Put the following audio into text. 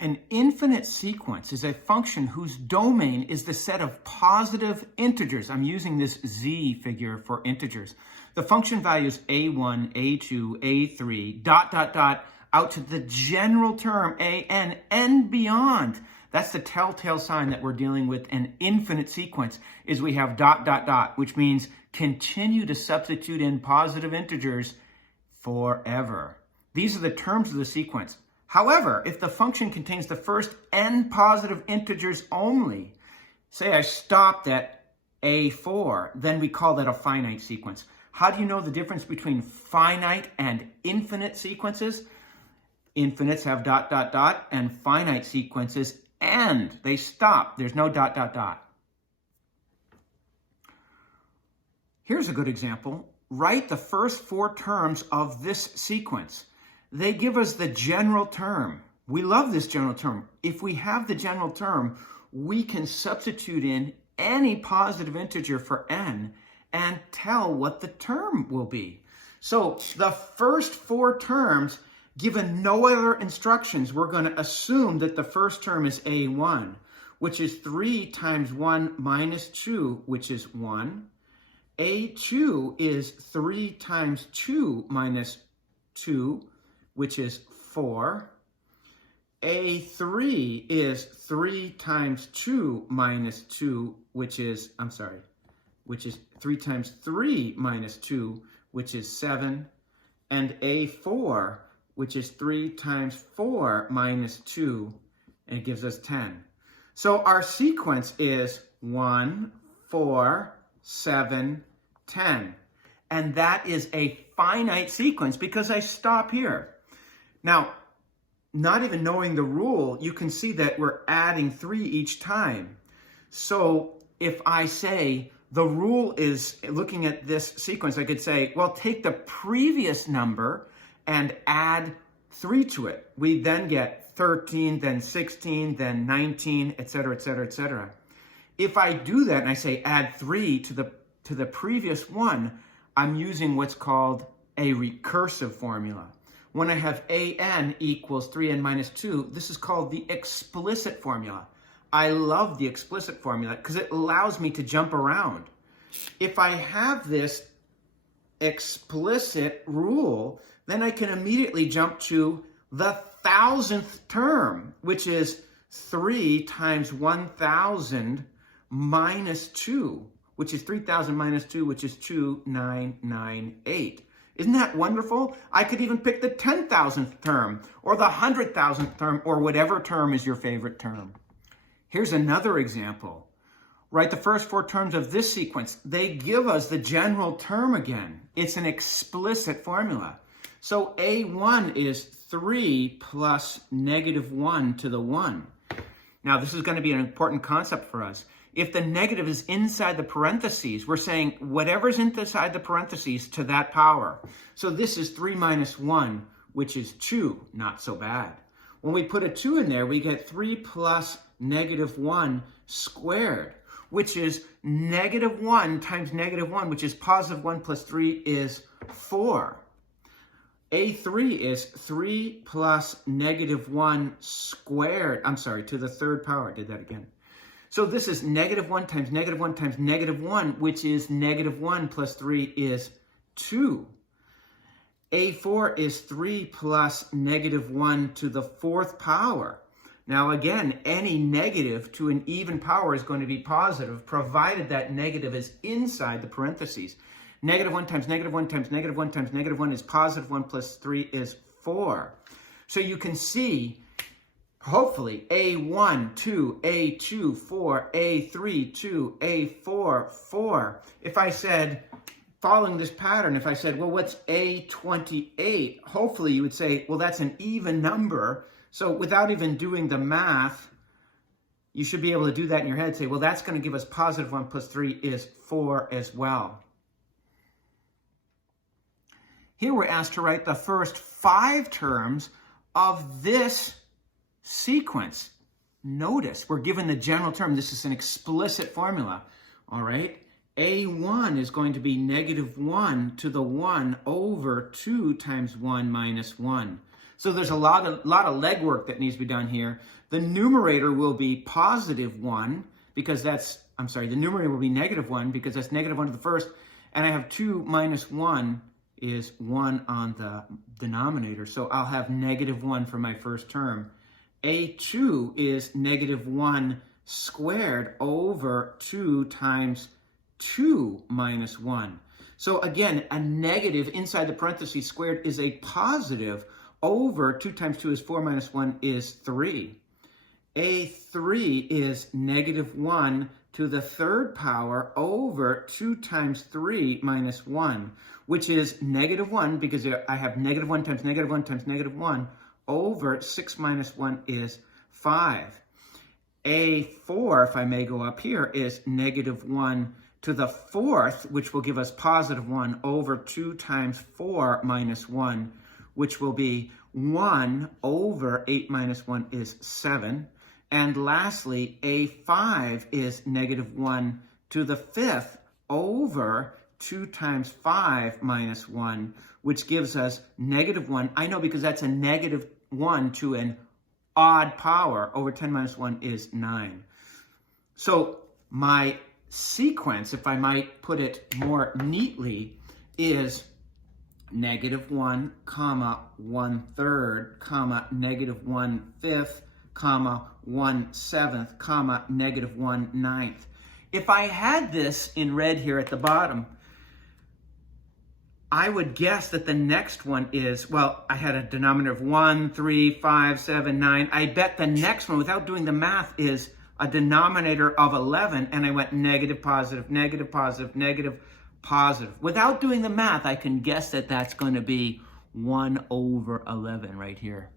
An infinite sequence is a function whose domain is the set of positive integers. I'm using this z figure for integers. The function values a1, a2, a3, dot, dot, dot, out to the general term an and beyond. That's the telltale sign that we're dealing with an infinite sequence, is we have dot, dot, dot, which means continue to substitute in positive integers forever. These are the terms of the sequence. However, if the function contains the first n positive integers only, say I stopped at a4, then we call that a finite sequence. How do you know the difference between finite and infinite sequences? Infinites have dot, dot, dot, and finite sequences end. They stop. There's no dot, dot, dot. Here's a good example. Write the first four terms of this sequence. They give us the general term. We love this general term. If we have the general term, we can substitute in any positive integer for n and tell what the term will be. So the first four terms, given no other instructions, we're going to assume that the first term is a1, which is 3 times 1 minus 2, which is 1. a2 is 3 times 2 minus 2, which is 4. a3 is 3 times 2 minus 2, which is 3 times 3 minus 2, which is 7. And a4, which is 3 times 4 minus 2, and it gives us 10. So our sequence is 1, 4, 7, 10. And that is a finite sequence because I stop here. Now, not even knowing the rule, you can see that we're adding 3 each time. So if I say the rule is, looking at this sequence, I could say, well, take the previous number and add 3 to it. We then get 13, then 16, then 19, etc., etc., etc. If I do that and I say add 3 to the previous one, I'm using what's called a recursive formula. When I have an equals 3n minus 2, this is called the explicit formula. I love the explicit formula because it allows me to jump around. If I have this explicit rule, then I can immediately jump to the 1000th term, which is 3 times 1000 minus 2, which is 3000 minus 2, which is 2998. Isn't that wonderful? I could even pick the 10,000th term or the 100,000th term or whatever term is your favorite term. Here's another example. Write the first four terms of this sequence. They give us the general term again. It's an explicit formula. So a1 is 3 plus negative 1 to the 1. Now, this is going to be an important concept for us. If the negative is inside the parentheses, we're saying whatever's inside the parentheses to that power. So this is 3 minus 1, which is 2. Not so bad. When we put a 2 in there, we get 3 plus negative 1 squared, which is negative 1 times negative 1, which is positive 1 plus 3 is 4. a3 is 3 plus negative 1 squared. I'm sorry, to the third power. I did that again. So this is negative 1 times negative 1 times negative 1, which is negative 1 plus 3 is 2. a4 is 3 plus negative 1 to the fourth power. Now again, any negative to an even power is going to be positive, provided that negative is inside the parentheses. Negative 1 times negative 1 times negative 1 times negative 1 is positive 1 plus 3 is 4. So you can see, hopefully, a1, 2, a2, 4, a3, 2, a4, 4. If I said, following this pattern, if I said, well, what's a28? Hopefully you would say, well, that's an even number. So without even doing the math, you should be able to do that in your head. Say, well, that's going to give us positive 1 plus 3 is 4 as well. Here we're asked to write the first 5 terms of this sequence. Notice we're given the general term. This is an explicit formula. All right. a1 is going to be negative 1 to the 1 over 2 times 1 minus 1. So there's a lot of legwork that needs to be done here. The numerator will be positive 1 because that's, the numerator will be negative 1 because that's negative 1 to the first. And I have 2 minus 1 is 1 on the denominator. So I'll have negative 1 for my first term. A2 is negative 1 squared over 2 times 2 minus 1. So again, a negative inside the parentheses squared is a positive over 2 times 2 is 4 minus 1 is 3. A3 is negative 1 to the third power over 2 times 3 minus 1, which is negative 1 because I have negative 1 times negative 1 times negative 1 over 6 minus 1 is 5. A4, if I may go up here, is negative 1 to the fourth, which will give us positive 1 over 2 times 4 minus 1, which will be 1 over 8 minus 1 is 7. And lastly, A5 is negative 1 to the fifth over 2 times 5 minus 1, which gives us negative 1. I know because that's a negative 1 to an odd power over 10 minus 1 is 9. So my sequence, if I might put it more neatly, is negative 1, comma, 1/3, comma, negative 1/5, comma, 1/7, comma, negative 1/9. If I had this in red here at the bottom, I would guess that the next one is, well, I had a denominator of 1, 3, 5, 7, 9. I bet the next one, without doing the math, is a denominator of 11, and I went negative, positive, negative, positive, negative, positive. Without doing the math, I can guess that that's going to be 1 over 11 right here.